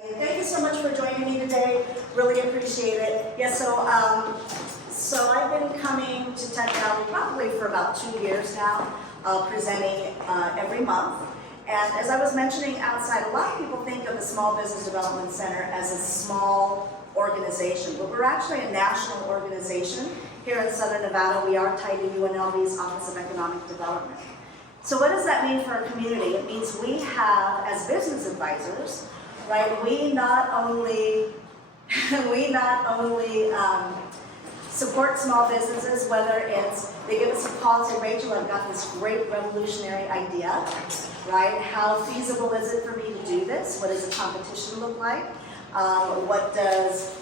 Thank you so much for joining me today. Really appreciate it. Yeah, so I've been coming to Tech Valley probably for about 2 years now, presenting every month. And as I was mentioning outside, a lot of people think of the Small Business Development Center as a small organization, but we're actually a national organization. Here in Southern Nevada, we are tied to UNLV's Office of Economic Development. So what does that mean for our community? It means we have, as business advisors, right, we not only support small businesses, whether it's they give us a call and say, Rachel, I've got this great revolutionary idea, right? How feasible is it for me to do this? What does the competition look like? What does,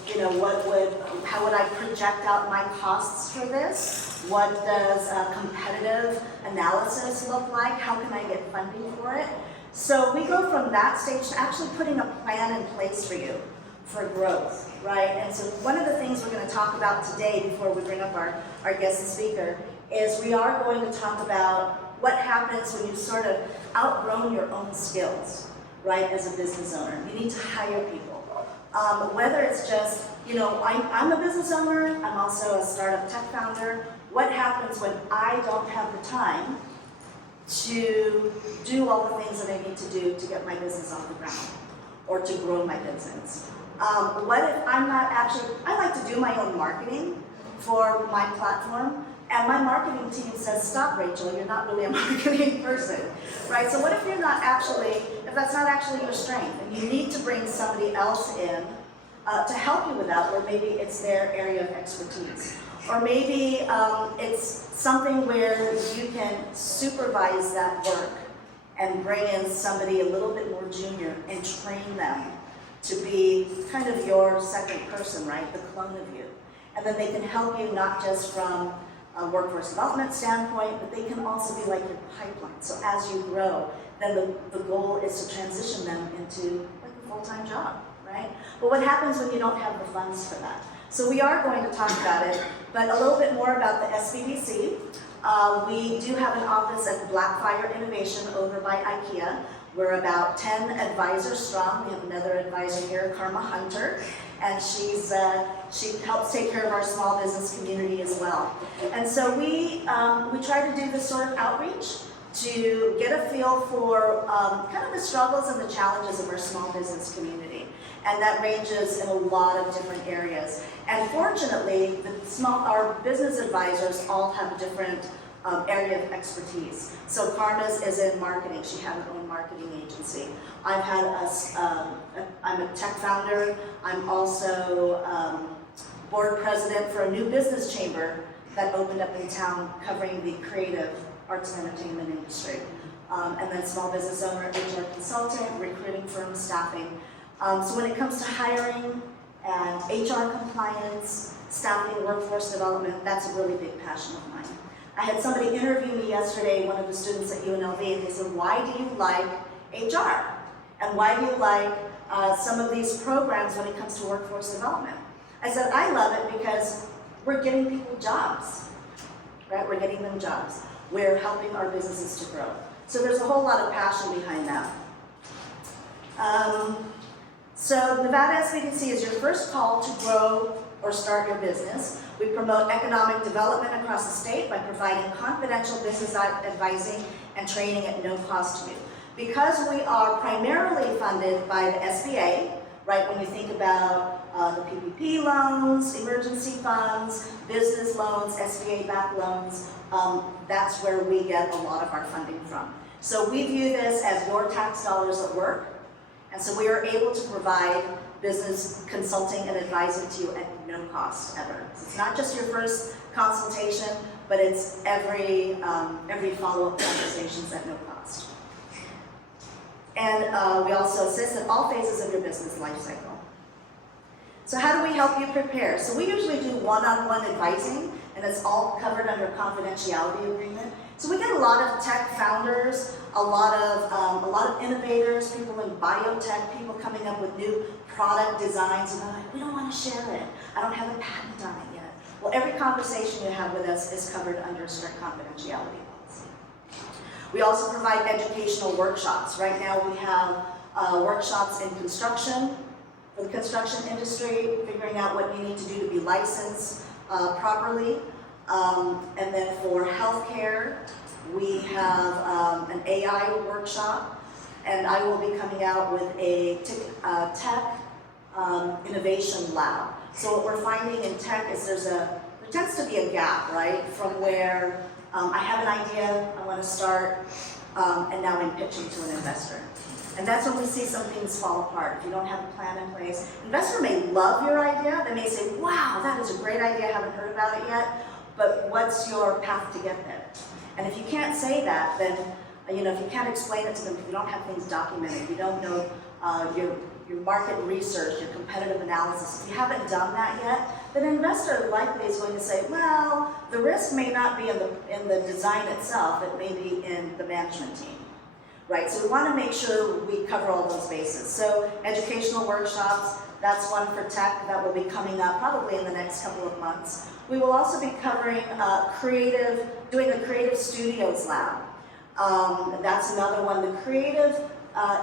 how would I project out my costs for this? What does competitive analysis look like? How can I get funding for it? So we go from that stage to actually putting a plan in place for you for growth, right? And so one of the things we're going to talk about today before we bring up our guest speaker is we are going to talk about what happens when you've sort of outgrown your own skills, right, as a business owner. You need to hire people. Whether it's just, I'm a business owner, I'm also a startup tech founder. What happens when I don't have the time to do all the things that I need to do to get my business off the ground or to grow my business? What if I'm not actually, I like to do my own marketing for my platform, and my marketing team says, stop, Rachel, you're not really a marketing person, right? So what if you're not actually, if that's not actually your strength, and you need to bring somebody else in to help you with that, or maybe it's their area of expertise. Or maybe it's something where you can supervise that work and bring in somebody a little bit more junior and train them to be kind of your second person, right? The clone of you. And then they can help you not just from a workforce development standpoint, but they can also be like your pipeline. So as you grow, then the goal is to transition them into like a full-time job, right? But what happens when you don't have the funds for that? So we are going to talk about it, but a little bit more about the SBDC. We do have an office at Blackfire Innovation over by IKEA. We're about 10 advisors strong. We have another advisor here, Karma Hunter, and she helps take care of our small business community as well. And so we try to do this sort of outreach to get a feel for kind of the struggles and the challenges of our small business community. And that ranges in a lot of different areas. And fortunately, our business advisors all have a different area of expertise. So Karma's is in marketing. She had her own marketing agency. I'm a tech founder. I'm also board president for a new business chamber that opened up in town covering the creative arts and entertainment industry. And then small business owner, HR consultant, recruiting firm, staffing. So when it comes to hiring and HR compliance, staffing, workforce development, that's a really big passion of mine. I had somebody interview me yesterday, one of the students at UNLV, and they said, why do you like HR? And why do you like some of these programs when it comes to workforce development? I said, I love it because we're getting people jobs, right? We're getting them jobs. We're helping our businesses to grow. So there's a whole lot of passion behind that. So Nevada SBDC is your first call to grow or start your business. We promote economic development across the state by providing confidential business advising and training at no cost to you. Because we are primarily funded by the SBA, right, when you think about the PPP loans, emergency funds, business loans, SBA-backed loans, that's where we get a lot of our funding from. So we view this as your tax dollars at work. And so we are able to provide business consulting and advising to you at no cost ever. So it's not just your first consultation, but it's every follow-up conversations at no cost. And we also assist at all phases of your business life cycle. So how do we help you prepare? So we usually do one-on-one advising, and it's all covered under confidentiality agreement. So we get a lot of tech founders, a lot of innovators, people in biotech, people coming up with new product designs, and they're like, we don't want to share it. I don't have a patent on it yet. Well, every conversation you have with us is covered under a strict confidentiality policy. We also provide educational workshops. Right now we have workshops in construction, For the construction industry, figuring out what you need to do to be licensed properly. And then for healthcare, we have an AI workshop, and I will be coming out with a tech innovation lab. So what we're finding in tech is there tends to be a gap, right, from where I have an idea, I want to start, and now I'm pitching to an investor. And that's when we see some things fall apart. If you don't have a plan in place, investor may love your idea. They may say, wow, that is a great idea, I haven't heard about it yet, but what's your path to get there? And if you can't say that, then, if you can't explain it to them, if you don't have things documented, if you don't know your market research, your competitive analysis, if you haven't done that yet, then an investor likely is going to say, well, the risk may not be in the design itself, it may be in the management team. Right, so we want to make sure we cover all those bases. So educational workshops, that's one for tech that will be coming up probably in the next couple of months. We will also be covering doing a creative studios lab. That's another one. The creative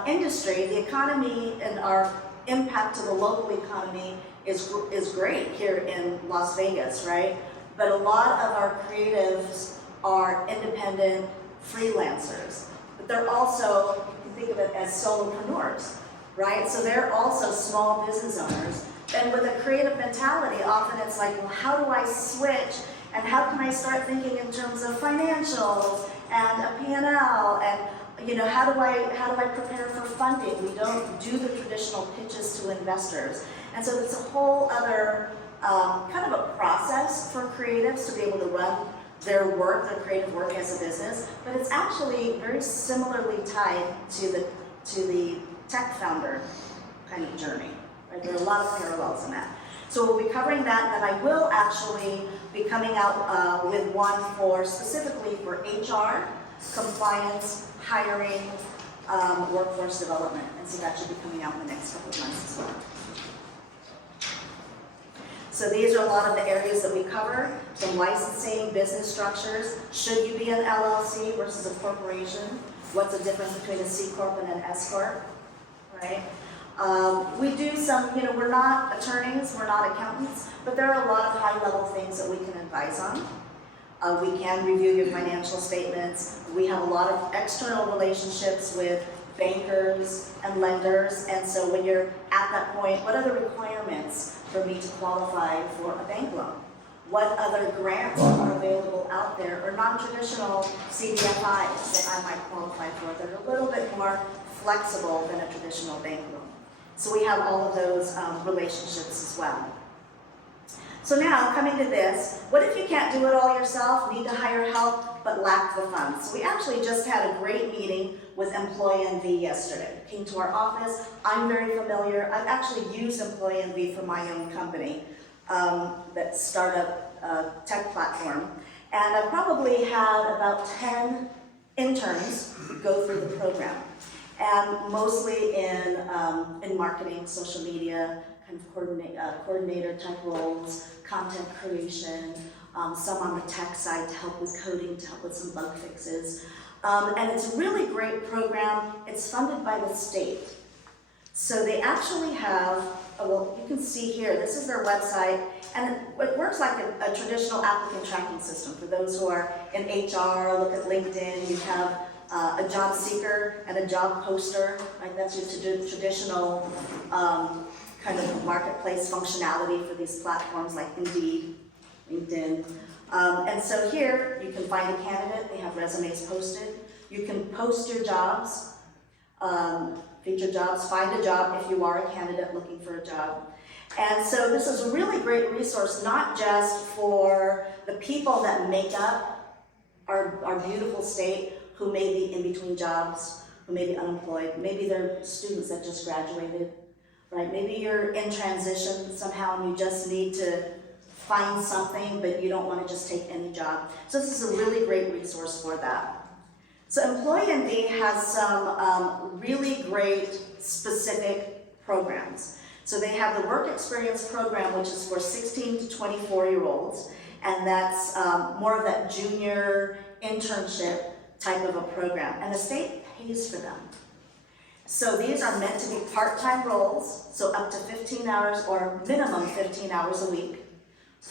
industry, the economy and our impact to the local economy is great here in Las Vegas, right? But a lot of our creatives are independent freelancers. But they're also, you can think of it as solopreneurs, right? So they're also small business owners. And with a creative mentality, often it's like, well, how do I switch? And how can I start thinking in terms of financials and a P&L? And how do I prepare for funding? We don't do the traditional pitches to investors. And so it's a whole other kind of a process for creatives to be able to run their creative work as a business, but it's actually very similarly tied to the tech founder kind of journey. Right? There are a lot of parallels in that. So we'll be covering that, and I will actually be coming out with one specifically for HR, compliance, hiring, workforce development, and so that should be coming out in the next couple of months as well. So these are a lot of the areas that we cover, from licensing, business structures, should you be an LLC versus a corporation, what's the difference between a C Corp and an S Corp, right? We do some, we're not attorneys, we're not accountants, but there are a lot of high-level things that we can advise on. We can review your financial statements. We have a lot of external relationships with bankers and lenders, and so when you're at that point, what are the requirements for me to qualify for a bank loan? What other grants are available out there, or non-traditional CDFIs that I might qualify for that are a little bit more flexible than a traditional bank loan? So we have all of those relationships as well. So now, coming to this, what if you can't do it all yourself, need to hire help, but lack the funds? So we actually just had a great meeting with Employee NV yesterday. Came to our office. I'm very familiar. I've actually used Employee NV for my own company, that startup tech platform. And I probably had about 10 interns go through the program. And mostly in marketing, social media, kind of coordinator type roles, content creation, some on the tech side to help with coding, to help with some bug fixes. And it's a really great program. It's funded by the state. So they actually have, well, you can see here, this is their website, and it works like a traditional applicant tracking system. For those who are in HR, look at LinkedIn, you have a job seeker and a job poster, right? That's your traditional kind of marketplace functionality for these platforms like Indeed, LinkedIn. And so here, you can find a candidate. They have resumes posted. You can post your jobs, feature jobs, find a job if you are a candidate looking for a job. And so this is a really great resource, not just for the people that make up our beautiful state, who may be in between jobs, who may be unemployed. Maybe they're students that just graduated, right? Maybe you're in transition somehow and you just need to find something, but you don't want to just take any job. So this is a really great resource for that. So Employee NV has some really great specific programs. So they have the Work Experience Program, which is for 16 to 24-year-olds, and that's more of that junior internship type of a program, and the state pays for them. So these are meant to be part-time roles, so up to 15 hours or minimum 15 hours a week.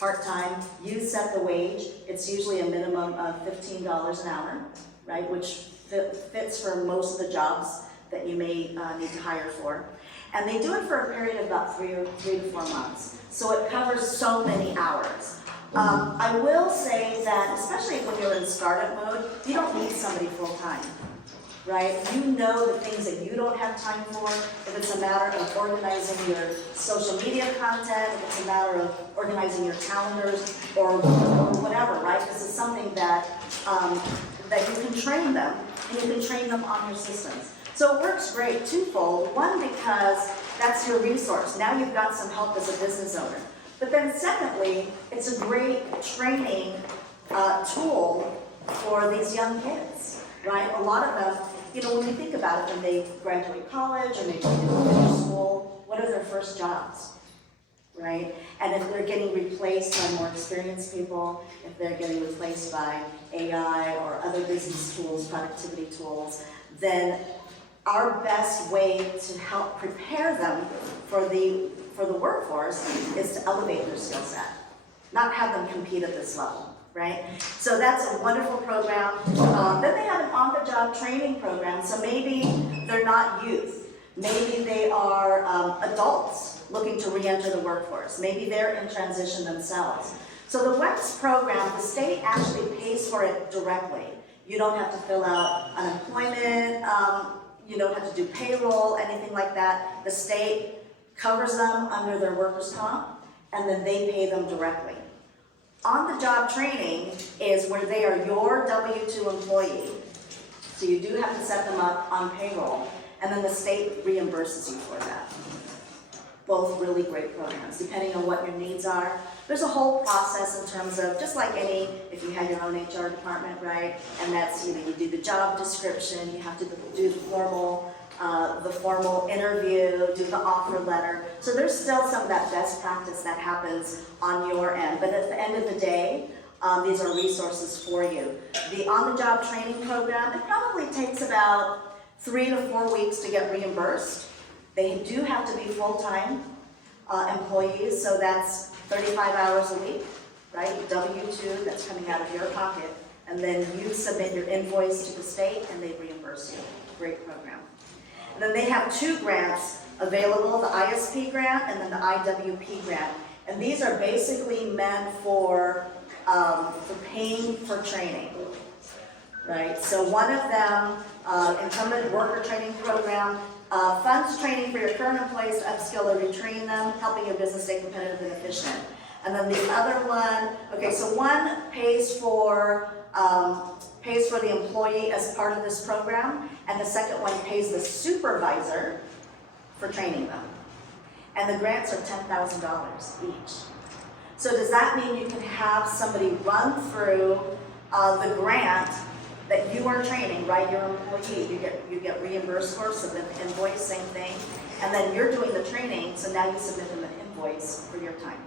Part-time, you set the wage. It's usually a minimum of $15 an hour, right, which fits for most of the jobs that you may need to hire for. And they do it for a period of about 3 to 4 months. So it covers so many hours. I will say that, especially when you're in startup mode, you don't need somebody full-time, right? You know the things that you don't have time for. If it's a matter of organizing your social media content, if it's a matter of organizing your calendars or whatever, right? This is something that, that you can train them, and you can train them on your systems. So it works great twofold. One, because that's your resource. Now you've got some help as a business owner. But then secondly, it's a great training tool for these young kids, right? A lot of them, you know, when you think about it, when they graduate college or maybe they finish school, what are their first jobs, right? And if they're getting replaced by more experienced people, if they're getting replaced by AI or other business tools, productivity tools, then our best way to help prepare them for the workforce is to elevate their skill set, not have them compete at this level, right? So that's a wonderful program. Then they have an on-the-job training program, so maybe they're not youth. Maybe they are adults looking to re-enter the workforce. Maybe they're in transition themselves. So the WEX program, the state actually pays for it directly. You don't have to fill out unemployment, you don't have to do payroll, anything like that. The state covers them under their workers' comp, and then they pay them directly. On-the-job training is where they are your W-2 employee, so you do have to set them up on payroll, and then the state reimburses you for that. Both really great programs, depending on what your needs are. There's a whole process in terms of, just like any, if you had your own HR department, right? And that's, you know, you do the job description, you have to do the formal interview, do the offer letter. So there's still some of that best practice that happens on your end. But at the end of the day, these are resources for you. The on-the-job training program, it probably takes about 3 to 4 weeks to get reimbursed. They do have to be full-time employees, so that's 35 hours a week, right? W-2, that's coming out of your pocket. And then you submit your invoice to the state and they reimburse you. Great program. And then they have 2 grants available, the ISP grant and then the IWP grant. And these are basically meant for paying for training, right? So one of them, incumbent worker training program, funds training for your current employees to upskill or retrain them, helping your business stay competitive and efficient. And then the other one, okay, so one pays for the employee as part of this program, and the second one pays the supervisor for training them. And the grants are $10,000 each. So does that mean you can have somebody run through the grant that you are training, right? Your employee, you get reimbursed for, submit the invoice, same thing, and then you're doing the training, so now you submit them an invoice for your time.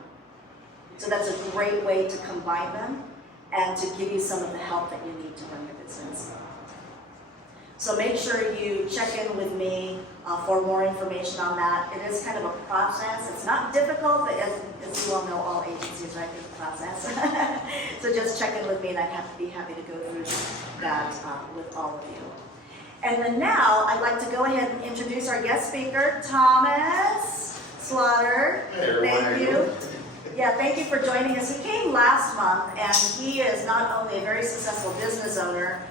So that's a great way to combine them and to give you some of the help that you need to run your business. So make sure you check in with me for more information on that. It is kind of a process. It's not difficult, but as you all know, all agencies, right, there's a process. So just check in with me and I'd be happy to go through that with all of you. And then now, I'd like to go ahead and introduce our guest speaker, Thomas Slaughter. Hey, everyone. Thank you. Yeah, thank you for joining us. He came last month, and he is not only a very successful business owner,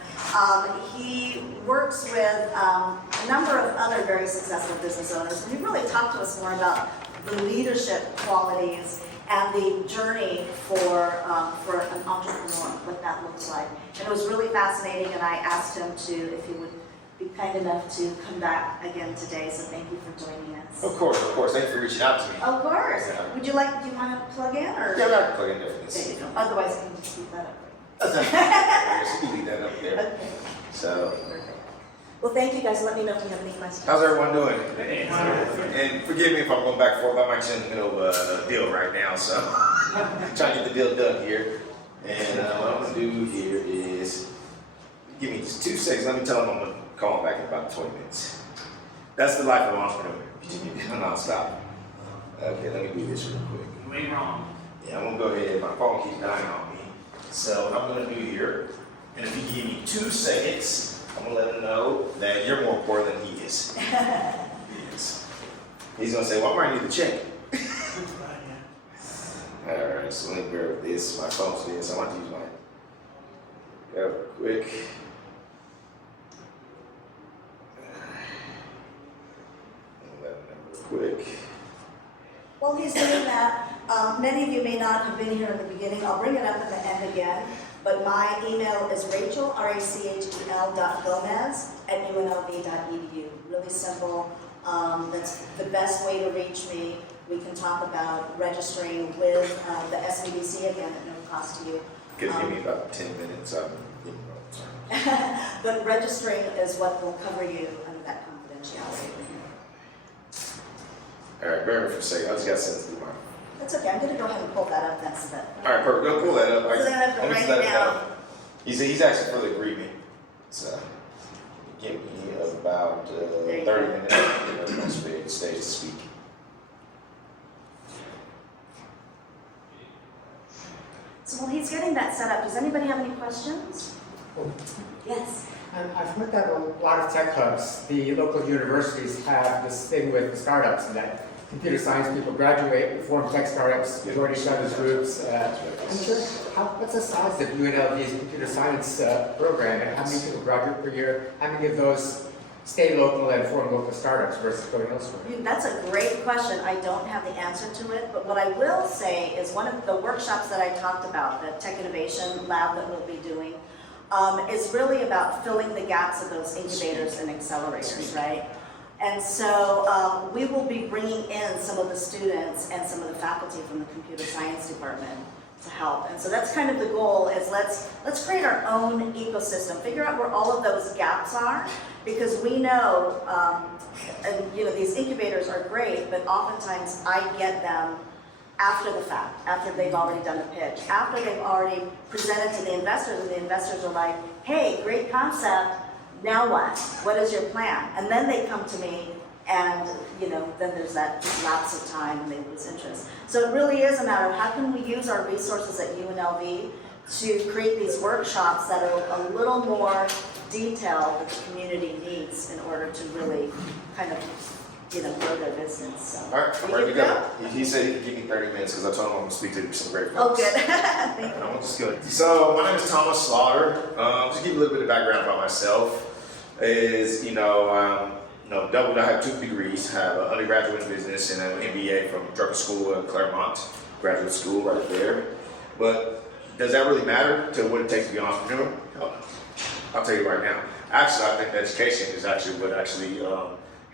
he works with a number of other very successful business owners, and he really talked to us more about the leadership qualities and the journey for an entrepreneur, what that looks like. And it was really fascinating, and I asked him if he would be kind enough to come back again today, so thank you for joining us. Of course. Thanks for reaching out to me. Of course. Yeah. Do you want to plug in? Or? Yeah, I can plug in there for There this. you go. Otherwise, I can just leave that up. Just leave that up there. Okay. So, Perfect. Well, thank you guys. Let me know if you have any questions. how's everyone doing? And forgive me if I'm going back and forth. I'm actually in the middle of a deal right now, so trying to get the deal done here. And what I'm going to do here is, give me just 2 seconds. Let me tell them I'm going to call them back in about 20 minutes. That's the life of an entrepreneur. Non-stop. Okay, let me do this real quick. You ain't wrong. Yeah, I'm gonna go ahead. My phone keeps dying on me. So what I'm gonna do here, and if you give me 2 seconds, I'm gonna let him know that you're more important than he is. He is. He's gonna say, well, I might need to check. Alright, so let me bear with this. My phone's dead, so I want to use mine. Real quick. Quick. While he's doing that, many of you may not have been here in the beginning. I'll bring it up at the end again. But my email is Rachel, rachel.gomez@unlv.edu. Really simple. That's the best way to reach me. We can talk about registering with the SBDC again at no cost to you. Give me about 10 minutes. But registering is what will cover you under that confidentiality. All right, bear with me for a second. I just got to send it through mine. That's okay. I'm going to go ahead and pull that up. That's the. All right, perfect. Go pull that up. So then I have to write it down. He's actually for the agreement. So give me about 30 minutes. Once we the stage to speak. So while he's getting that set up, does anybody have any questions? Yes. I've heard that a lot of tech hubs, the local universities have this thing with the startups, and that computer science people graduate, form tech startups, join each other's groups. I'm curious, what's the size of UNLV's computer science program, and how many people graduate per year? How many of those stay local and form local startups versus going elsewhere? That's a great question. I don't have the answer to it, but what I will say is one of the workshops that I talked about, the Tech Innovation Lab that we'll be doing, is really about filling the gaps of those incubators and accelerators, right? And so we will be bringing in some of the students and some of the faculty from the computer science department to help. And so that's kind of the goal, is let's create our own ecosystem, figure out where all of those gaps are, because we know, and these incubators are great, but oftentimes I get them after the fact, after they've already done a pitch, after they've already presented to the investors, and the investors are like, hey, great concept, now what? What is your plan? And then they come to me, and then there's that lapse of time and they lose interest. So it really is a matter of how can we use our resources at UNLV to create these workshops that are a little more detailed that the community needs in order to really kind of grow their business. So. All right, I'm ready to go. He said he could give me 30 minutes because I told him I'm going to speak to some great folks. Oh, good. Thank you. I'm just good. So my name is Thomas Slaughter. Just give you a little bit of background about myself. I have 2 degrees. I have an undergraduate in business and an MBA from Drucker School in Claremont, graduate school right there. But does that really matter to what it takes to be an entrepreneur? No. I'll tell you right now. Actually, I think education is actually what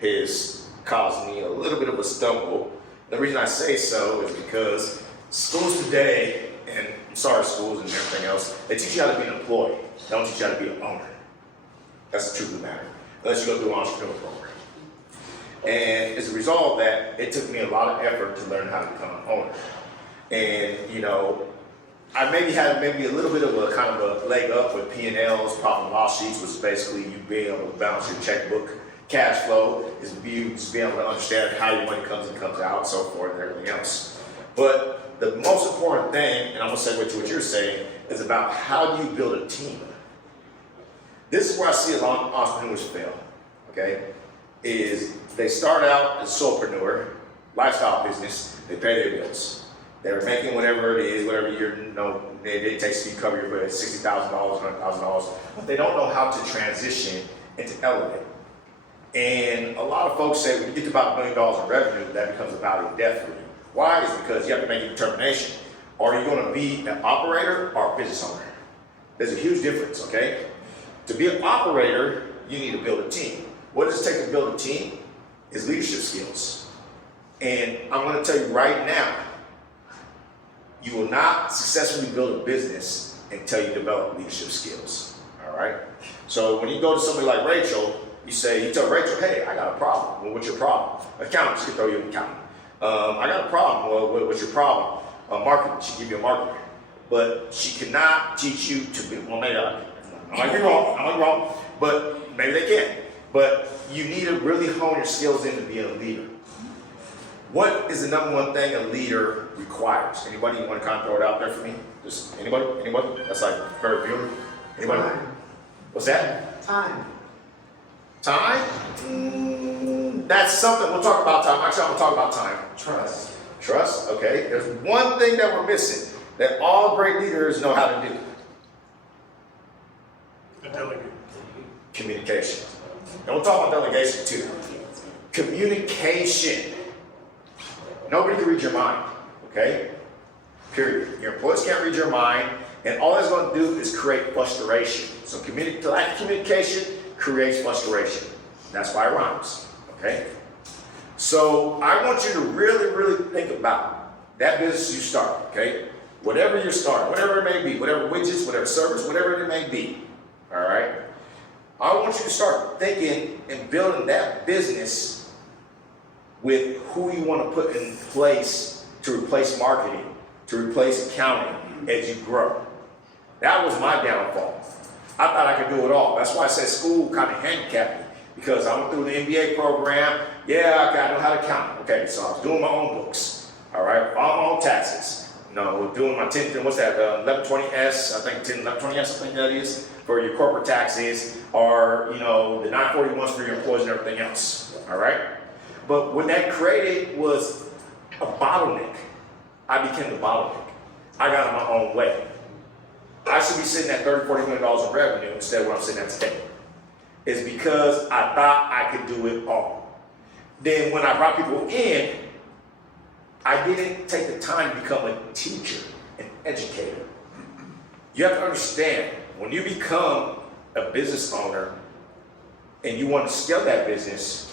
has caused me a little bit of a stumble. The reason I say so is because schools today, and I'm sorry, schools and everything else, they teach you how to be an employee. They don't teach you how to be an owner. That's the truth of the matter. Unless you go through an entrepreneur program. And as a result of that, it took me a lot of effort to learn how to become an owner. And I maybe had a little bit of a kind of a leg up with P&Ls, profit and loss sheets, which is basically you being able to balance your checkbook. Cash flow is being able to understand how your money comes and comes out, so forth, and everything else. But the most important thing, and I'm going to segue to what you're saying, is about how do you build a team. This is where I see a lot of entrepreneurs fail, okay? Is they start out as a solopreneur, lifestyle business, they pay their bills. They're making whatever it is, whatever it takes to cover your bill, $60,000, $100,000, but they don't know how to transition and to elevate. And a lot of folks say when you get to about $1 million in revenue, that becomes a value of death for you. Why? Is because you have to make a determination. Are you going to be an operator or a business owner? There's a huge difference, okay? To be an operator, you need to build a team. What does it take to build a team? Is leadership skills. And I'm going to tell you right now, you will not successfully build a business until you develop leadership skills, all right? So when you go to somebody like Rachel, you tell Rachel, hey, I got a problem. Well, what's your problem? Accountant, she can throw you an accountant. I got a problem. Well, what's your problem? Marketing, she give you a marketer. But she cannot teach you to be, well, maybe I might be wrong, but maybe they can. but you need to really hone your skills into being a leader. What is the number one thing a leader requires? Anybody want to kind of throw it out there for me? Just anybody? Anybody? That's like very beautiful. Anybody? Time. What's that? Time. Time? That's something. We'll talk about time. Actually, I'm going to talk about time. Trust. Trust, okay. There's one thing that we're missing that all great leaders know how to do. Communication. And we'll talk about delegation too. Communication. Nobody can read your mind, okay? Period. Your employees can't read your mind, and all that's going to do is create frustration. So lack of communication creates frustration. That's why it rhymes, okay? So I want you to really, really think about that business you start, okay? Whatever you start, whatever it may be, whatever widgets, whatever service, whatever it may be, all right? I want you to start thinking and building that business with who you want to put in place to replace marketing, to replace accounting as you grow. That was my downfall. I thought I could do it all. That's why I said school kind of handicapped me, because I went through the MBA program. Yeah, I know how to count. Okay, so I was doing my own books, all right, all my own taxes. You know, doing my 10, what's that, 1120S, I think 1120S, I think that is, for your corporate taxes, or, you know, the 941s for your employees and everything else, all right? But what that created was a bottleneck. I became the bottleneck. I got in my own way. I should be sitting at $30, $40 million in revenue instead of what I'm sitting at today. It's because I thought I could do it all. Then when I brought people in, I didn't take the time to become a teacher, an educator. You have to understand, when you become a business owner and you want to scale that business,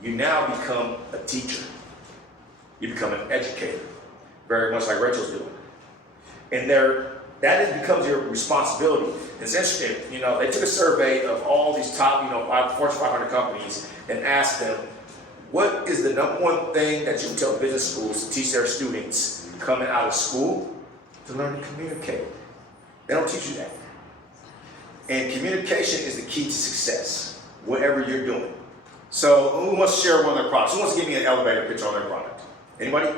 you now become a teacher. You become an educator, very much like Rachel's doing. And that becomes your responsibility. It's interesting, you know, they took a survey of all these top, you know, Fortune 500 companies and asked them, what is the number one thing that you tell business schools to teach their students coming out of school? To learn to communicate. They don't teach you that. And communication is the key to success, whatever you're doing. So who wants to share one of their products? Who wants to give me an elevator pitch on their product? Anybody?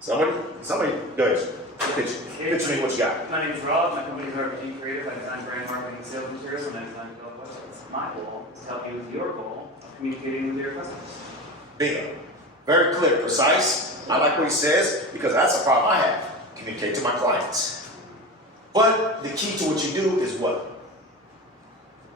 Somebody? Go ahead. Pitch me what you got. My name is Rob. My company is RPG Creative. I design brand marketing and sales materials, and I design and build websites. My goal is to help you with your goal of communicating with your customers. Bingo. Very clear, precise. I like what he says because that's a problem I have. Communicate to my clients. But the key to what you do is what?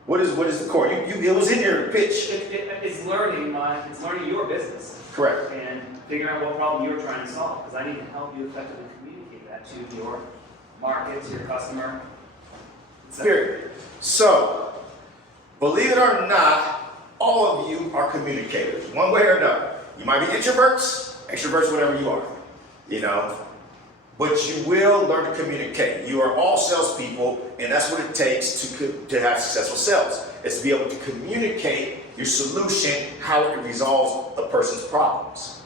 What is the core? It was in your pitch. It's learning your business. Correct. And figuring out what problem you're trying to solve, because I need to help you effectively communicate that to your market, to your customer. Period. So, believe it or not, all of you are communicators, one way or another. You might be extroverts, whatever you are, you know, but you will learn to communicate. You are all salespeople, and that's what it takes to have successful sales. It's to be able to communicate your solution, how it resolves a person's problems.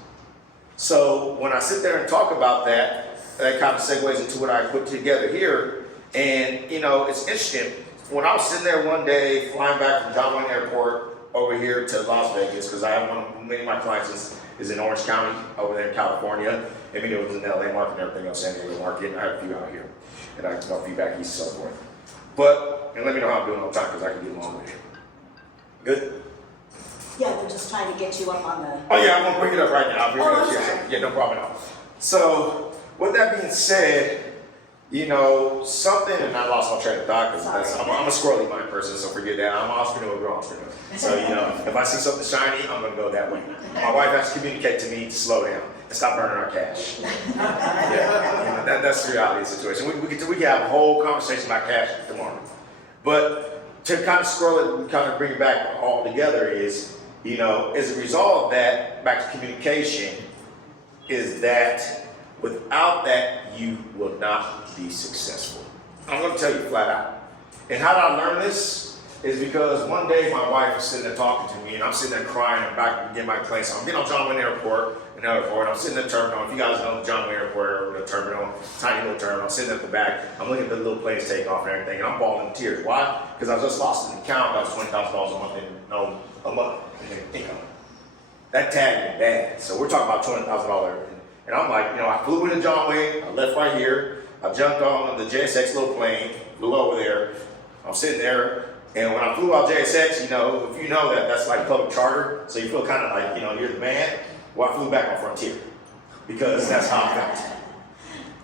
So when I sit there and talk about that, that kind of segues into what I put together here. And, you know, it's interesting. When I was sitting there one day, flying back from John Wayne Airport over here to Las Vegas, because I have many of my clients is in Orange County, over there in California. And many of them in the LA market and everything else, San Diego market. I have a few out here. And I can go feedback east and so forth. But, and let me know how I'm doing on time, because I can get along with you. Good? Yeah, we're just trying to get you up on the. Oh yeah, I'm gonna bring it up right now. Oh, Yeah, no problem at all. So, with that being said, you know, something, and I lost my train of thought because I'm a squirrely mind person, so forget that. I'm an entrepreneur, we're entrepreneur. So, you know, if I see something shiny, I'm gonna go that way. My wife has to communicate to me to slow down and stop burning our cash. Yeah, you know, that's the reality of the situation. We can have a whole conversation about cash tomorrow. But to kind of scroll it and kind of bring it back all together is, you know, as a result of that, back to communication, is that without that, you will not be successful. I'm going to tell you flat out. And how did I learn this? Is because one day my wife was sitting there talking to me, and I'm sitting there crying and back to get my plane. So I'm getting on John Wayne Airport, and I'm sitting in the terminal. If you guys know John Wayne Airport, or the terminal, tiny little terminal, I'm sitting at the back. I'm looking at the little planes take off and everything, and I'm bawling in tears. Why? because I just lost an account that was $20,000 a month a month in income. That tagged me bad. So we're talking about $20,000. And I'm like, I flew into John Wayne, I left right here, I jumped on the JSX little plane, flew over there. I'm sitting there, and when I flew out JSX, if you know that, that's like public charter, so you feel kind of like, you're the man. Well, I flew back on Frontier, because that's how I felt.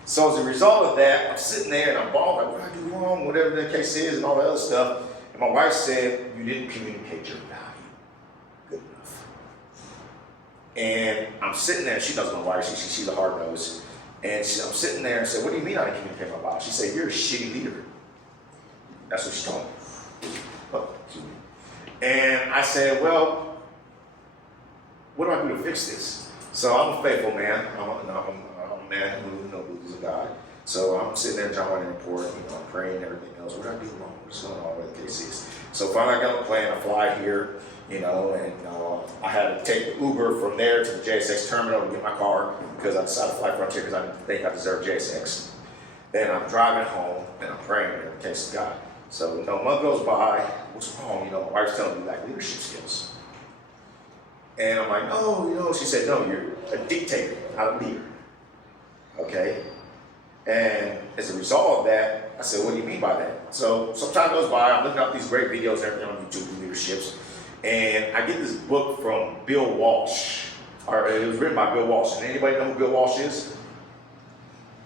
So as a result of that, I'm sitting there and I'm bawling, like, what did I do wrong, whatever the case is, and all that other stuff. And my wife said, you didn't communicate your value good enough. And I'm sitting there, she knows my wife, she's a hard nose. And I'm sitting there and said, what do you mean I didn't communicate my value? She said, you're a shitty leader. That's what she told me. Oh, excuse me. And I said, well, what do I do to fix this? So I'm a faithful man. I'm a man who believes in God. So I'm sitting there, John Wayne Report, I'm praying and everything else. What did I do wrong? What's going on with the case is? So finally I got on the plane, I fly here, and I had to take the Uber from there to the JSX terminal to get my car because I decided to fly Frontier because I didn't think I deserved JSX. Then I'm driving home and I'm praying in the case of God. So a month goes by, what's wrong? My wife's telling me like leadership skills. And I'm like, no, she said, no, you're a dictator, not a leader. Okay? And as a result of that, I said, what do you mean by that? So some time goes by, I'm looking up these great videos and everything on YouTube, leaderships, and I get this book from Bill Walsh, or it was written by Bill Walsh. And anybody know who Bill Walsh is?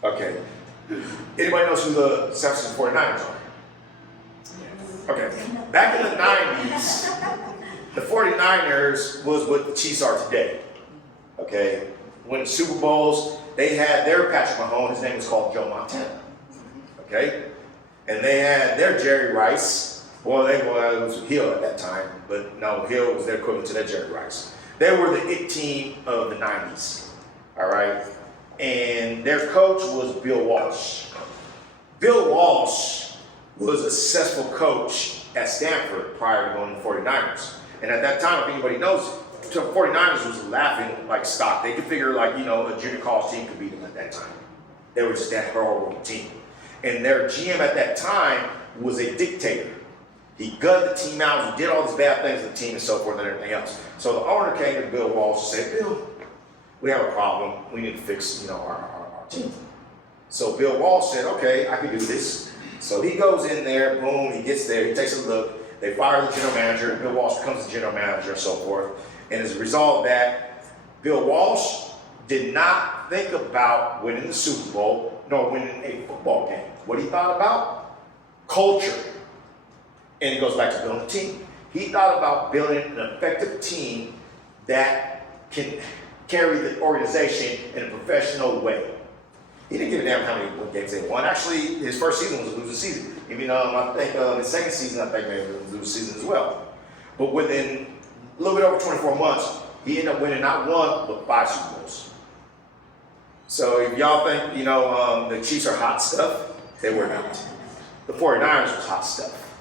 Okay. Anybody knows who the San Francisco 49ers are? Okay. Back in the 90s, the 49ers was what the Chiefs are today. Okay. When the Super Bowls, they had their Patrick Mahomes, his name was called Joe Montana. Okay? And they had their Jerry Rice. Well, it was Hill at that time, but no, Hill was their equivalent to their Jerry Rice. They were the it team of the 90s. All right? And their coach was Bill Walsh. Bill Walsh was a successful coach at Stanford prior to going to the 49ers. And at that time, if anybody knows, the 49ers was laughing like stock. They could figure like, a junior college team could beat them at that time. They were just that horrible team. And their GM at that time was a dictator. He gutted the team out, he did all these bad things to the team and so forth and everything else. So the owner came to Bill Walsh and said, Bill, we have a problem. We need to fix, our team. So Bill Walsh said, okay, I can do this. So he goes in there, boom, he gets there, he takes a look, they fire the general manager, and Bill Walsh becomes the general manager and so forth. And as a result of that, Bill Walsh did not think about winning the Super Bowl nor winning a football game. What he thought about? Culture. And he goes back to building a team. He thought about building an effective team that can carry the organization in a professional way. He didn't give a damn how many games they won. Actually, his first season was a losing season. Even I think his second season, I think maybe it was a losing season as well. But within a little bit over 24 months, he ended up winning not one, but 5 Super Bowls. So if y'all think, the Chiefs are hot stuff, they were not. The 49ers was hot stuff,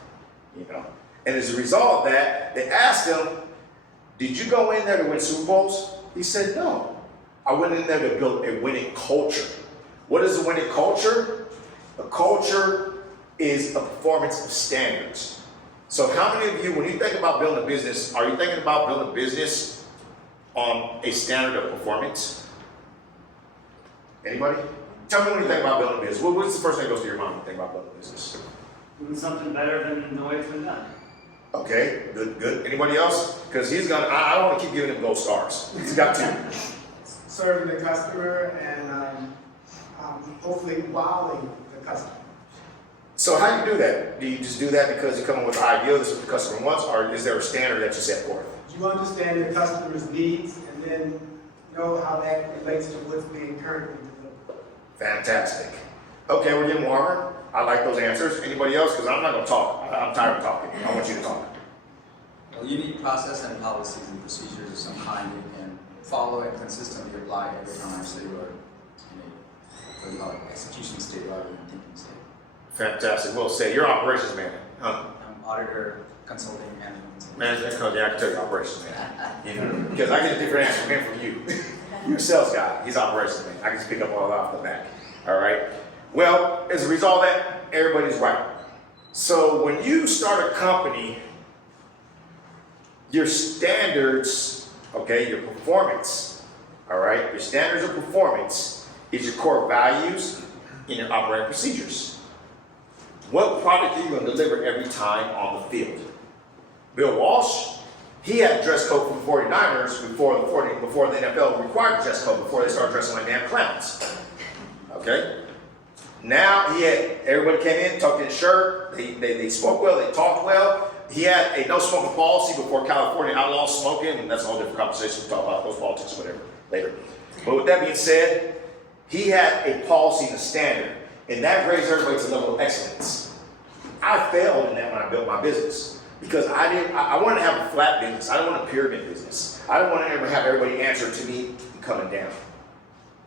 And as a result of that, they asked him, did you go in there to win Super Bowls? He said, no. I went in there to build a winning culture. What is a winning culture? A culture is a performance of standards. So how many of you, when you think about building a business, are you thinking about building a business on a standard of performance? Anybody? Tell me when you think about building a business. What's the first thing that goes to your mind when you think about building a business? Doing something better than the way it's been done. Okay, good. Anybody else? Because I don't want to keep giving him gold stars. He's got 2. Serving the customer and hopefully wowing the customer. So how do you do that? Do you just do that because you come up with an idea, this is what the customer wants, or is there a standard that you set forth? You understand the customer's needs and then know how that relates to what's being currently delivered. Fantastic. Okay, we're getting warmer. I like those answers. Anybody else? Because I'm not going to talk. I'm tired of talking. I want you to talk. Well, you need process and policies and procedures of some kind you can follow and consistently apply every time so you are in a execution state rather than thinking state. Fantastic. Well said. You're operations man. Huh? I'm auditor, consulting, management. Management, yeah, I can tell you operations man. Because I get a different answer from him from you. You're a sales guy. He's operations man. I can just pick up all that off the back. All right. Well, as a result of that, everybody's right. So when you start a company, your standards, okay, your performance, all right, your standards of performance is your core values and your operating procedures. What product are you going to deliver every time on the field? Bill Walsh, he had a dress code for the 49ers before the NFL required a dress code, before they started dressing like damn clowns. Okay? Now he had, everybody came in, tucked in a shirt, they spoke well, they talked well. He had a no smoking policy before California outlawed smoking, and that's a whole different conversation. We'll talk about those politics, whatever, later. But with that being said, he had a policy and a standard, and that raised everybody to a level of excellence. I failed in that when I built my business, because I wanted to have a flat business. I didn't want a pyramid business. I didn't want to ever have everybody answer to me coming down.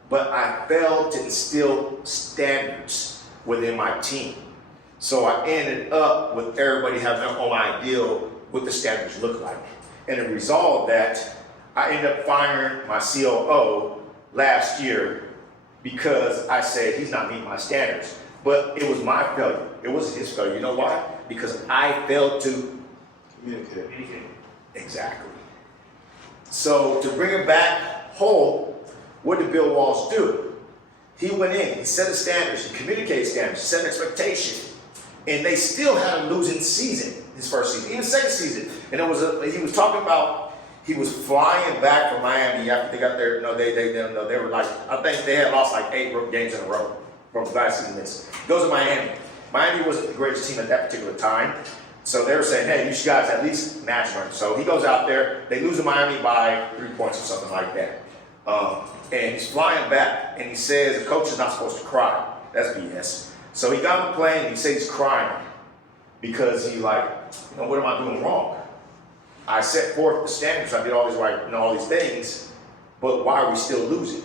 But I failed to instill standards within my team. So I ended up with everybody having their own idea what the standards look like. And the result of that, I ended up firing my COO last year because I said he's not meeting my standards. But it was my failure. It wasn't his failure. You know why? Because I failed to communicate. Exactly. So to bring it back whole, what did Bill Walsh do? He went in, he set the standards, he communicated standards, set an expectation. And they still had a losing season, his first season, even second season. And he was talking about, he was flying back from Miami after they got there. No, they were like, I think they had lost like 8 games in a row from last season. He goes to Miami. Miami wasn't the greatest team at that particular time. So they were saying, hey, you guys at least match them. So he goes out there, they lose to Miami by 3 points or something like that. And he's flying back, and he says the coach is not supposed to cry. That's BS. So he got on the plane, and he says he's crying because he's like, what am I doing wrong? I set forth the standards, I did all these right, all these things, but why are we still losing?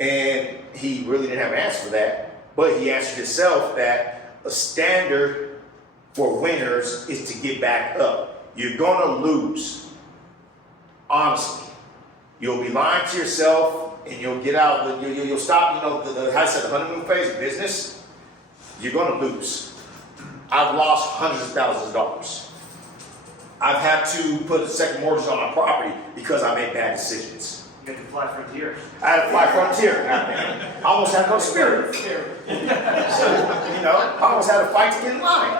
And he really didn't have an answer for that, but he answered himself that a standard for winners is to get back up. You're gonna lose, honestly. You'll be lying to yourself, and you'll get out of you'll stop, how I said, the honeymoon phase of business. You're gonna lose. I've lost hundreds of thousands of dollars. I've had to put a second mortgage on my property because I made bad decisions. You had to fly Frontier. I had to fly Frontier. I almost had no spirit. I almost had a fight to get in line.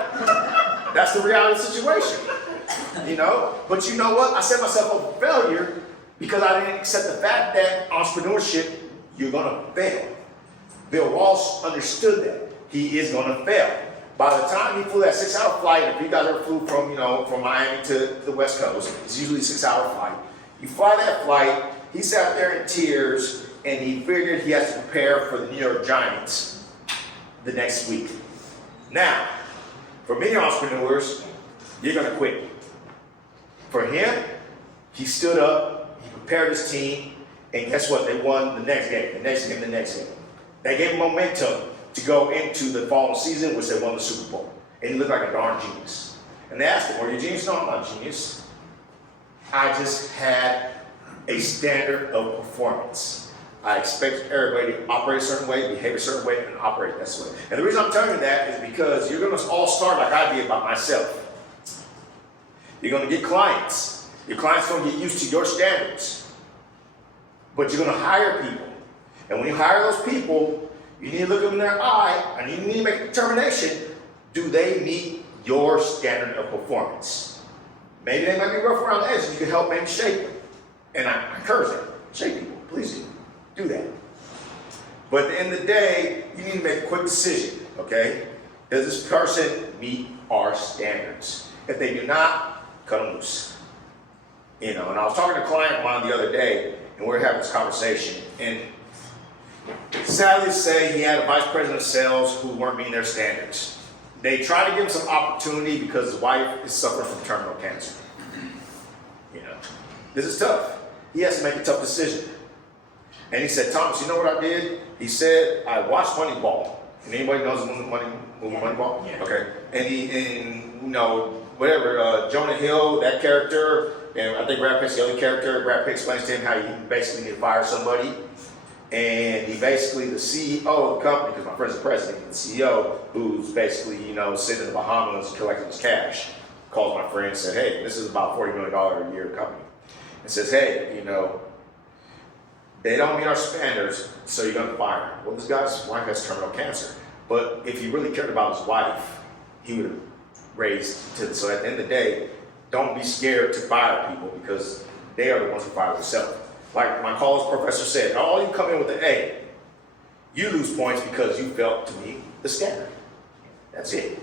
That's the reality of the situation. But you know what? I set myself up for failure because I didn't accept the fact that entrepreneurship, you're gonna fail. Bill Walsh understood that. He is gonna fail. By the time he flew that 6-hour flight, if you guys ever flew from Miami to the West Coast, it's usually a 6-hour flight. You fly that flight, he sat there in tears, and he figured he has to prepare for the New York Giants the next week. Now, for many entrepreneurs, you're gonna quit. For him, he stood up, he prepared his team, and guess what? They won the next game, the next game, the next game. That gave him momentum to go into the following season, which they won the Super Bowl. And he looked like a darn genius. And they asked him, "Are you a genius?" "No, I'm not a genius. I just had a standard of performance. I expect everybody to operate a certain way, behave a certain way, and operate that way." And the reason I'm telling you that is because you're gonna all start like I did by myself. You're gonna get clients. Your clients gonna get used to your standards. But you're gonna hire people. And when you hire those people, you need to look them in their eye, and you need to make a determination, do they meet your standard of performance? Maybe they might be rough around the edges, you can help maybe shape them. And I encourage them, shape people, please do that. But at the end of the day, you need to make a quick decision, okay? Does this person meet our standards? If they do not, cut them loose. And I was talking to a client of mine the other day, and we were having this conversation, and sadly to say, he had a vice president of sales who weren't meeting their standards. They tried to give him some opportunity because his wife is suffering from terminal cancer. This is tough. He has to make a tough decision. And he said, "Thomas, you know what I did?" He said, "I watched Moneyball." And anybody knows the movie Moneyball? Yeah. Okay. And Jonah Hill, that character, and I think Brad Pitt's the other character. Brad Pitt explains to him how you basically need to fire somebody. And he basically, the CEO of the company, because my friend's the president, the CEO, who's basically, you know, sitting in the Bahamas collecting his cash, calls my friend and said, hey, this is about $40 million a year company. And says, hey, you know, they don't meet our standards, so you're gonna fire him. Well, this guy's wife has terminal cancer. But if he really cared about his wife, he would have raised to, so at the end of the day, don't be scared to fire people because they are the ones who fire themselves. Like my college professor said, oh, you come in with an A, you lose points because you failed to meet the standard. That's it.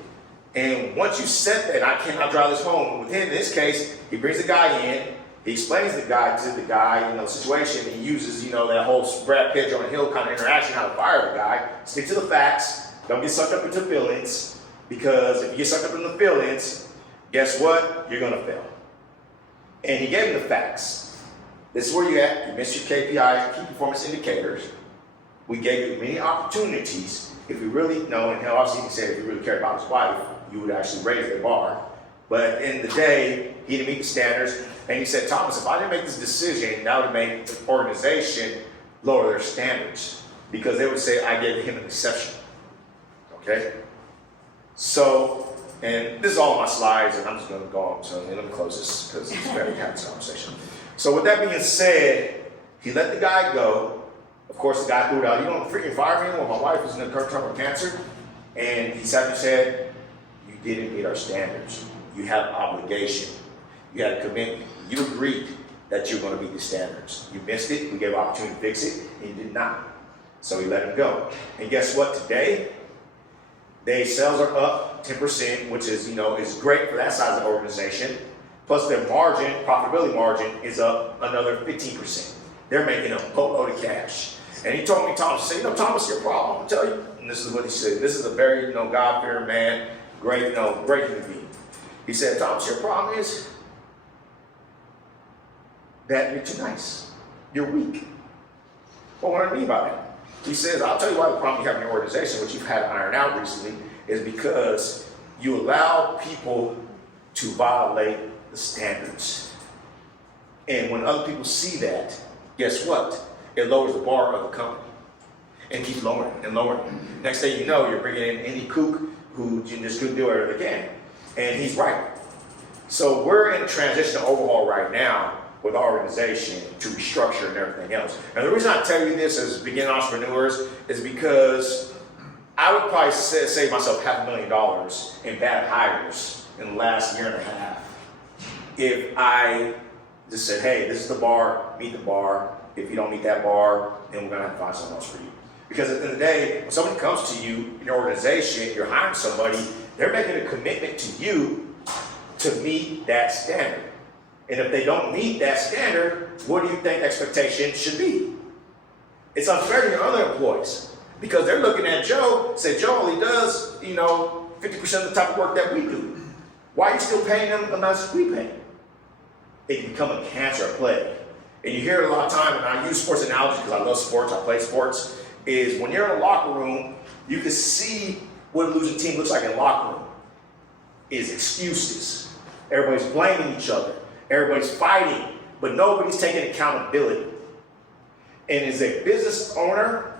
And once you set that, I cannot drive this home. Within this case, he brings the guy in, he explains to the guy, you know, the situation. He uses, you know, that whole Brad Pitt on the Hill kind of interaction, how to fire the guy. Stick to the facts. Don't get sucked up into feelings, because if you get sucked up in the feelings, guess what? You're gonna fail. And he gave him the facts. This is where you're at. You missed your KPIs, key performance indicators. We gave you many opportunities. If you really know, and obviously he said if you really cared about his wife, you would actually raise the bar. But at the end of the day, he didn't meet the standards. And he said, Thomas, if I didn't make this decision, that would make the organization lower their standards, because they would say I gave him an exception. Okay? So, and this is all my slides, and I'm just going to go on. So let me close this because it's better to have this conversation. So with that being said, he let the guy go. Of course, the guy threw it out. You don't freaking fire me when my wife is in a terminal cancer. And he sat and said, you didn't meet our standards. You have an obligation. You had a commitment. You agreed that you were going to meet the standards. You missed it. We gave an opportunity to fix it, and you did not. So we let him go. And guess what? Today, their sales are up 10%, which is, you know, is great for that size of the organization. Plus their margin, profitability margin, is up another 15%. They're making a boatload of cash. And he told me, Thomas, he said, you know, Thomas, your problem, I'll tell you. And this is what he said. This is a very, you know, God-fearing man, great, you know, great human being. He said, Thomas, your problem is that you're too nice. You're weak. Well, what do I mean by that? He says, I'll tell you why the problem you have in your organization, which you've had to iron out recently, is because you allow people to violate the standards. And when other people see that, guess what? It lowers the bar of the company. And keeps lowering and lowering. Next thing you know, you're bringing in any kook who just couldn't do whatever they can. And he's right. So we're in a transition overhaul right now with our organization to restructure and everything else. And the reason I tell you this as beginning entrepreneurs is because I would probably save myself $500,000 in bad hires in the last year and a half if I just said, hey, this is the bar, meet the bar. If you don't meet that bar, then we're gonna have to find something else for you. Because at the end of the day, when somebody comes to you in your organization, you're hiring somebody, they're making a commitment to you to meet that standard. And if they don't meet that standard, what do you think expectation should be? It's unfair to your other employees because they're looking at Joe, say Joe only does, you know, 50% of the type of work that we do. Why are you still paying them the much we pay? It can become a cancer, a plague. And you hear it a lot of time, and I use sports analogies because I love sports, I play sports, is when you're in a locker room, you can see what a losing team looks like in a locker room. Is excuses. Everybody's blaming each other. Everybody's fighting, but nobody's taking accountability. And as a business owner,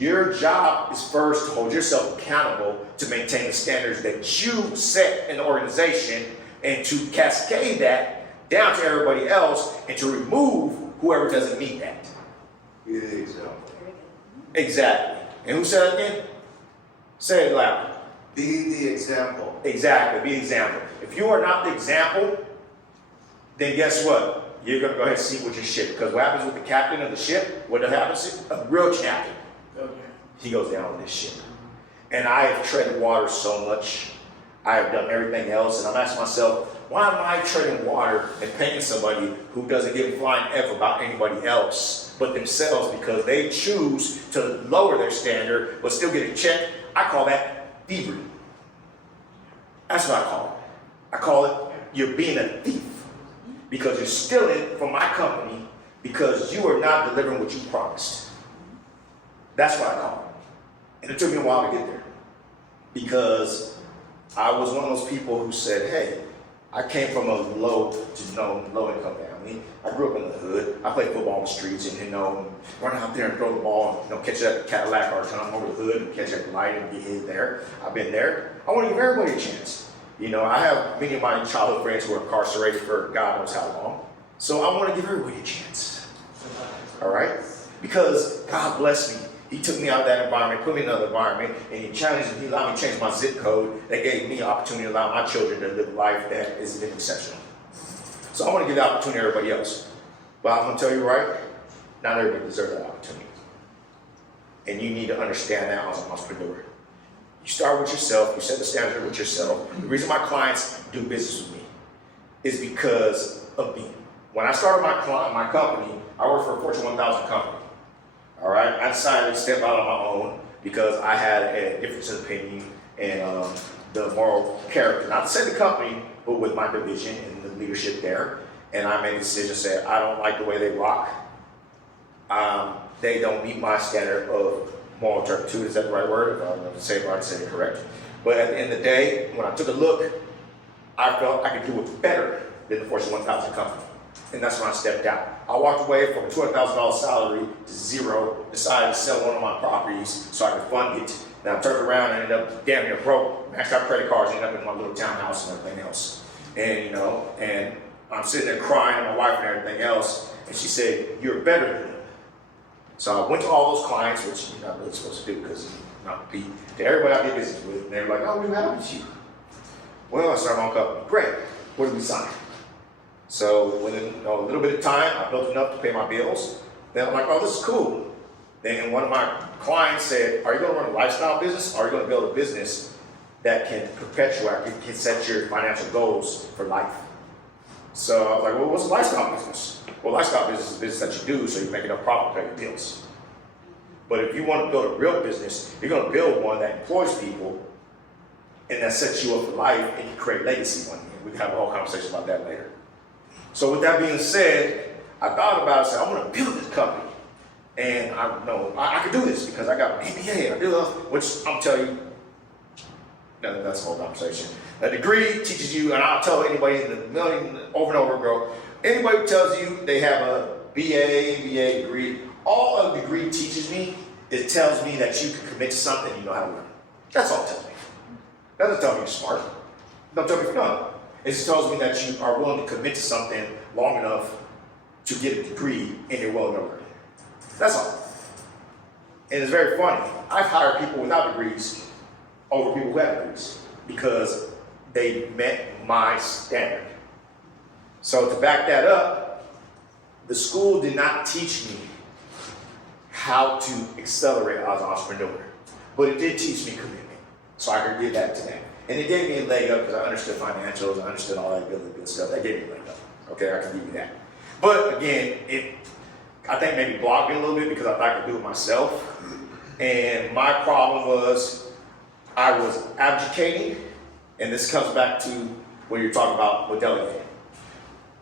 your job is first to hold yourself accountable to maintain the standards that you set in the organization and to cascade that down to everybody else and to remove whoever doesn't meet that. Be the example. Exactly. And who said it again? Say it loud. Be the example. Exactly, be the example. If you are not the example, then guess what? You're going to go ahead and sink with your ship. Because what happens with the captain of the ship, what happens to a real captain? He goes down with this ship. And I have treaded water so much. I have done everything else. And I'm asking myself, why am I treading water and paying somebody who doesn't give a flying F about anybody else but themselves because they choose to lower their standard but still get a check? I call that thievery. That's what I call it. I call it you're being a thief because you're stealing from my company because you are not delivering what you promised. That's what I call it. And it took me a while to get there because I was one of those people who said, hey, I came from a low income family. I grew up in the hood. I played football on the streets and, run out there and throw the ball and, catch that Cadillac or come over the hood and catch that light and get hit there. I've been there. I want to give everybody a chance. I have many of my childhood friends who are incarcerated for God knows how long. So I want to give everybody a chance. All right? Because God blessed me. He took me out of that environment, put me in another environment, and he challenged me. He allowed me to change my zip code. That gave me an opportunity to allow my children to live a life that is exceptional. So I want to give the opportunity to everybody else. But I'm going to tell you right, not everybody deserves that opportunity. And you need to understand that as an entrepreneur. You start with yourself. You set the standard with yourself. The reason my clients do business with me is because of me. When I started my company, I worked for a Fortune 1000 company. All right, I decided to step out on my own because I had a difference of opinion and the moral character, not to say the company, but with my division and the leadership there. And I made a decision, said, I don't like the way they rock. They don't meet my standard of moral turpitude. Is that the right word? If I'm going to say it right, say it correct. But at the end of the day, when I took a look, I felt I could do it better than the Fortune 1000 company. And that's when I stepped out. I walked away from a $200,000 salary to zero, decided to sell one of my properties so I could fund it. Then I turned around and ended up damn near broke, maxed out credit cards, ended up in my little townhouse and everything else. And, and I'm sitting there crying to my wife and everything else, and she said, you're better than them. So I went to all those clients, which you're not really supposed to do because you're not compete, to everybody I did business with, and they were like, oh, what happened to you? Well, I started my own company. Great. What did we sign? So within a little bit of time, I built enough to pay my bills. Then I'm like, oh, this is cool. Then one of my clients said, are you going to run a lifestyle business or are you going to build a business that can perpetuate, can set your financial goals for life? So I was like, well, what's a lifestyle business? Well, lifestyle business is a business that you do so you make enough profit to pay your bills. But if you want to build a real business, you're going to build one that employs people and that sets you up for life and you create legacy one day. We can have a whole conversation about that later. So with that being said, I thought about it and said, I want to build this company. And I know I can do this because I got an MBA, which I'm telling you, that's a whole conversation. A degree teaches you, and I'll tell anybody in the million over and over, bro, anybody who tells you they have a BA, MBA degree, all a degree teaches me, it tells me that you can commit to something and you know how to learn. That's all it tells me. That doesn't tell me you're smart. It doesn't tell me you're dumb. It just tells me that you are willing to commit to something long enough to get a degree and you're willing to learn. That's all. And it's very funny. I've hired people without degrees over people who have degrees because they met my standard. So to back that up, the school did not teach me how to accelerate as an entrepreneur, but it did teach me commitment. So I could give that to them. And it gave me a leg up because I understood financials, I understood all that good stuff. That gave me a leg up. Okay, I can give you that. But again, I think maybe blocked me a little bit because I thought I could do it myself. And my problem was I was abdicating, and this comes back to when you're talking about with delegating.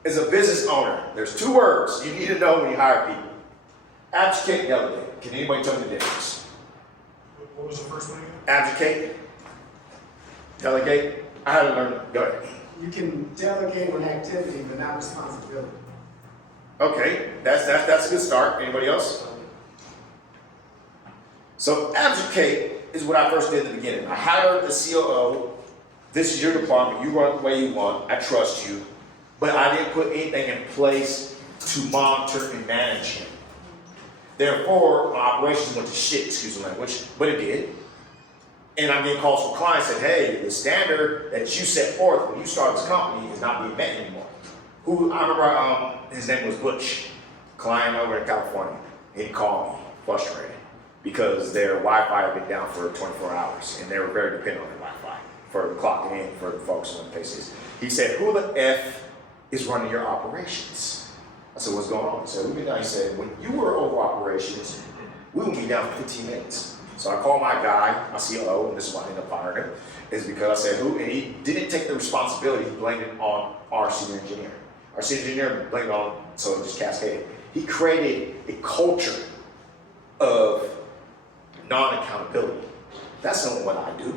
As a business owner, there's two words you need to know when you hire people. Abdicate and delegate. Can anybody tell me the difference? What was the first one again? Abdicate, delegate. I had to learn. Go ahead. You can delegate an activity, but not responsibility. Okay, that's a good start. Anybody else? So abdicate is what I first did in the beginning. I hired a COO. This is your department. You run the way you want. I trust you. But I didn't put anything in place to monitor and manage him. Therefore, my operations went to shit, excuse the language, but it did. And I'm getting calls from clients that, hey, the standard that you set forth when you started this company is not being met anymore. I remember his name was Butch, client over in California. He called me frustrated because their Wi-Fi had been down for 24 hours and they were very dependent on their Wi-Fi for clocking in for the folks on the places. He said, who the F is running your operations? I said, what's going on? He said, he said, when you were over operations, we would be down for 15 minutes. So I called my guy, my COO, and this is why I ended up firing him, is because I said, who? And he didn't take the responsibility, he blamed it on our senior engineer. Our senior engineer blamed it on, so it just cascaded. He created a culture of non-accountability. That's not what I do.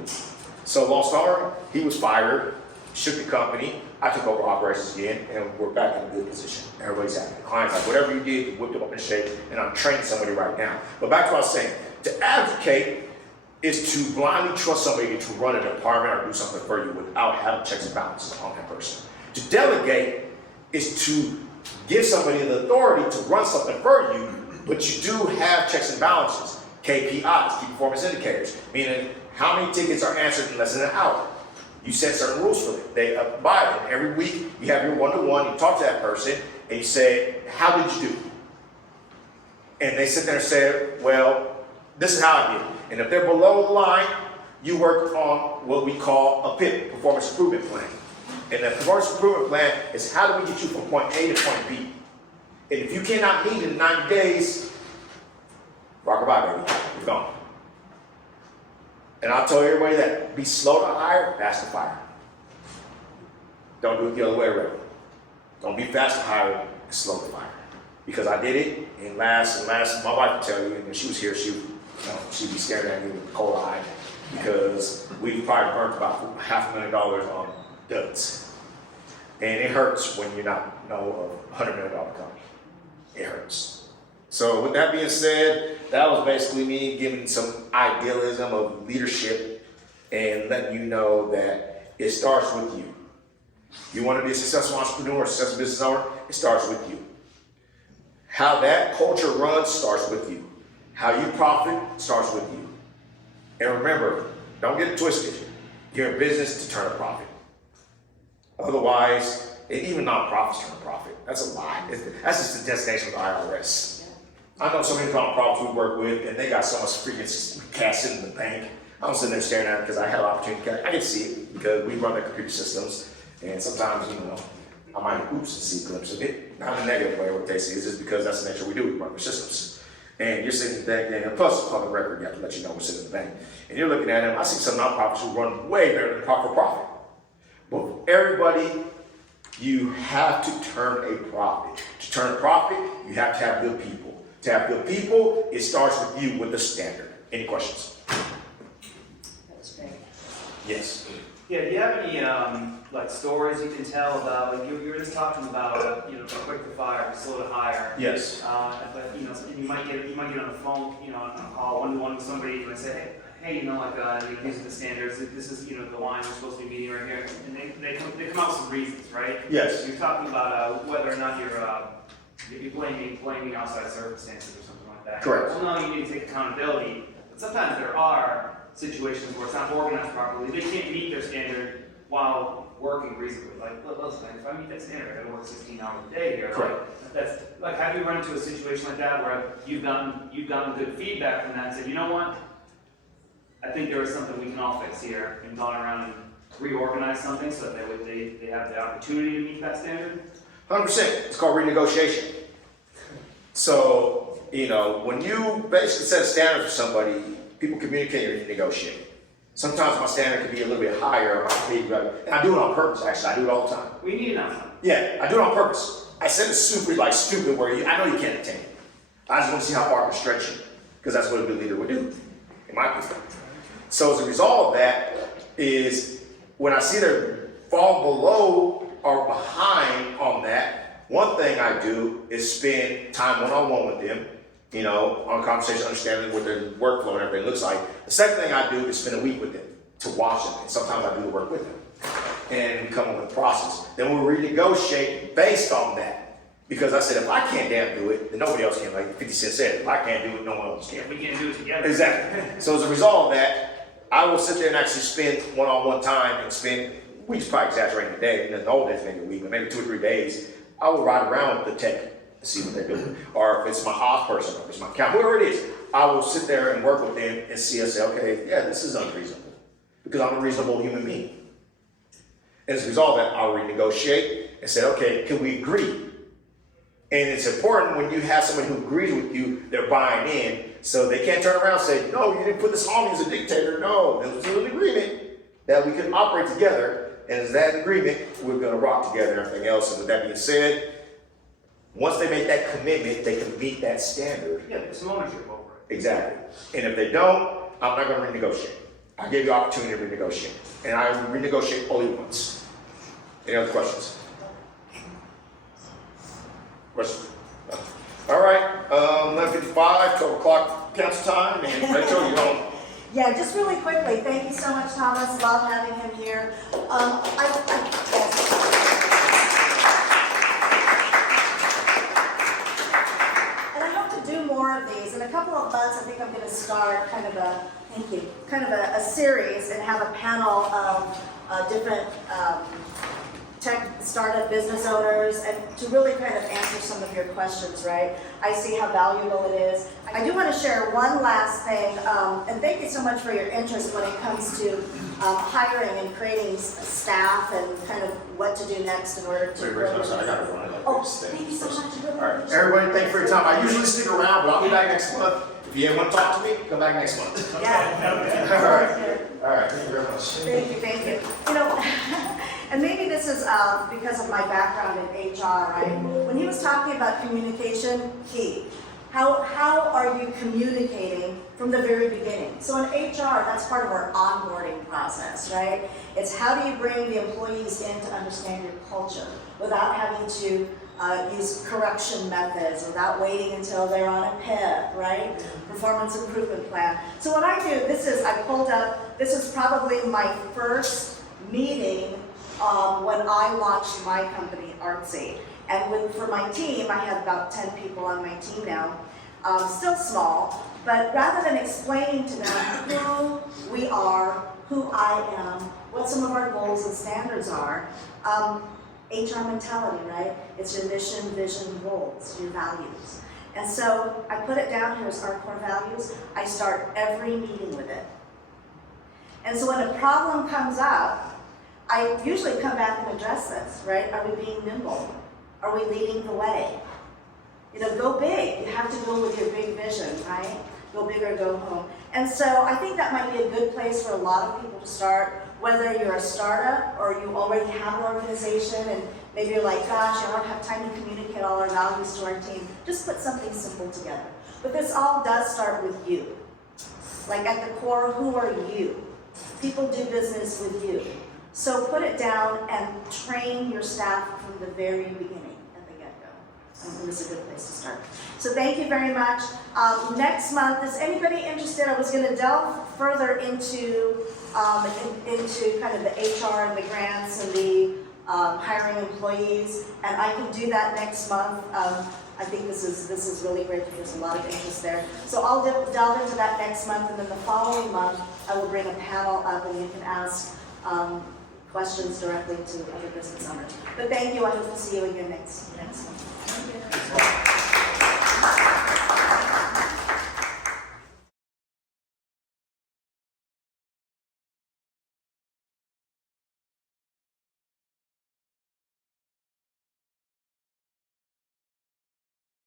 So long story, he was fired. shook the company, I took over operations again, and we're back in a good position. Everybody's happy. The client's like, whatever you did, you whipped them up in shape, and I'm training somebody right now. But back to what I was saying, to advocate is to blindly trust somebody to run a department or do something for you without having checks and balances on that person. To delegate is to give somebody the authority to run something for you, but you do have checks and balances, KPIs, key performance indicators, meaning how many tickets are answered in less than an hour. You set certain rules for them. They abide. And every week you have your one-to-one, you talk to that person, and you say, how did you do? And they sit there and say, well, this is how I did it. And if they're below the line, you work on what we call a PIP, performance improvement plan. And the performance improvement plan is how do we get you from point A to point B? And if you cannot meet in 90 days, rock or bye, baby, you're gone. And I'll tell everybody that, be slow to hire, fast to fire. Don't do it the other way around. Don't be fast to hire, slow to fire. Because I did it, and last, my wife would tell you, and when she was here, she'd be scared at me with a cold eye, because we probably burnt about $500,000 on duds. And it hurts when you're not know a $100 million company. It hurts. So with that being said, that was basically me giving some idealism of leadership and letting you know that it starts with you. You want to be a successful entrepreneur, a successful business owner, it starts with you. How that culture runs starts with you. How you profit starts with you. And remember, don't get it twisted. You're in business to turn a profit. Otherwise, and even nonprofits turn a profit. That's a lie. That's just the destination of the IRS. I know so many nonprofits we work with, and they got so much freaking cash sitting in the bank. I'm sitting there staring at it because I had an opportunity to cash. I can see it because we run their computer systems, and sometimes, I might see a glimpse of it. Not in a negative way, what they see is just because that's the nature we do, we run their systems. And you're sitting in the bank, and plus public record, you have to let you know what's in the bank. And you're looking at them, I see some nonprofits who run way better than profit. But everybody, you have to turn a profit. To turn a profit, you have to have good people. To have good people, it starts with you with the standard. Any questions? That was great. Yes. Yeah, do you have any stories you can tell about, you were just talking about, quick to fire, slow to hire. Yes. But you might get on the phone, on a call one-to-one with somebody and say, hey, these are the standards, this is, the line we're supposed to be meeting right here. And they come out with some reasons, right? Yes. You're talking about whether or not you're blaming outside circumstances or something like that. Correct. Well, no, you need to take accountability. But sometimes there are situations where it's not organized properly. They can't meet their standard while working reasonably. Like, listen, if I meet that standard, I gotta work 16 hours a day here. Correct. Have you run into a situation like that where you've gotten good feedback from that and said, you know what? I think there is something we can all fix here, and gone around and reorganized something so that they have the opportunity to meet that standard? 100%. It's called renegotiation. So, when you basically set a standard for somebody, people communicate and renegotiate. Sometimes my standard can be a little bit higher, and I do it on purpose, actually. I do it all the time. We need enough. Yeah, I do it on purpose. I set it stupid where I know you can't attain it. I just want to see how far I can stretch it, because that's what a good leader would do, in my opinion. So as a result of that is when I see them fall below or behind on that, one thing I do is spend time one-on-one with them, on a conversation, understanding what their workflow and everything looks like. The second thing I do is spend a week with them to watch them, and sometimes I do the work with them. And we come up with a process. Then we'll renegotiate based on that. Because I said, if I can't damn do it, then nobody else can. Like 50 Cent said, if I can't do it, no one else can. We can't do it together. Exactly. So as a result of that, I will sit there and actually spend one-on-one time and spend weeks, probably exaggerating the day, in the old days maybe a week, but maybe 2 or 3 days. I will ride around with the tech to see what they're doing. Or if it's my ops person, or if it's my account, whoever it is, I will sit there and work with them and see and say, okay, yeah, this is unreasonable. Because I'm a reasonable human being. And as a result of that, I'll renegotiate and say, okay, can we agree? And it's important when you have somebody who agrees with you, they're buying in, so they can't turn around and say, no, you didn't put this on me as a dictator. No, there was an agreement that we could operate together, and as that agreement, we're gonna rock together and everything else. And with that being said, once they make that commitment, they can meet that standard. Yeah, there's some ownership over it. Exactly. And if they don't, I'm not gonna renegotiate. I gave you the opportunity to renegotiate. And I renegotiate only once. Any other questions? Questions? No. All right, 11:55, 12 o'clock council time, and Rachel, you're on. Yeah, just really quickly, thank you so much, Thomas. Love having him here. And I hope to do more of these. In a couple of months, I think I'm going to start kind of a series and have a panel of different tech startup business owners, and to really kind of answer some of your questions, right? I see how valuable it is. I do want to share one last thing, and thank you so much for your interest when it comes to hiring and creating staff and kind of what to do next in order to Wait, Rachel, I'm sorry, I gotta run. Oh, thank you so much. I really All right, appreciate it. everybody, thank you for your time. I usually stick around, but I'll be back next month. If you want to talk to me, come back next month. Yeah. All right, thank you very much. Thank you. You know, and maybe this is because of my background in HR, right? When he was talking about communication, key. How are you communicating from the very beginning? So in HR, that's part of our onboarding process, right? It's how do you bring the employees in to understand your culture without having to use correction methods, without waiting until they're on a PIP, right? Performance improvement plan. So what I do, I pulled up, this is probably my first meeting when I launched my company, Artsy. And for my team, I have about 10 people on my team now, still small, but rather than explaining to them who we are, who I am, what some of our goals and standards are, HR mentality, right? It's your mission, vision, goals, your values. And so I put it down here as our core values. I start every meeting with it. And so when a problem comes up, I usually come back and address this, right? Are we being nimble? Are we leading the way? You know, go big. You have to go with your big vision, right? Go big or go home. And so I think that might be a good place for a lot of people to start, whether you're a startup or you already have an organization and maybe you're like, gosh, I don't have time to communicate all our values to our team. Just put something simple together. But this all does start with you. Like at the core, who are you? People do business with you. So put it down and train your staff from the very beginning at the get-go. And this is a good place to start. So thank you very much. Next month, is anybody interested? I was going to delve further into kind of the HR and the grants and the hiring employees, and I can do that next month. I think this is really great because there's a lot of interest there. So I'll delve into that next month, and then the following month I will bring a panel up and you can ask questions directly to other business owners. But thank you. I hope to see you again next month.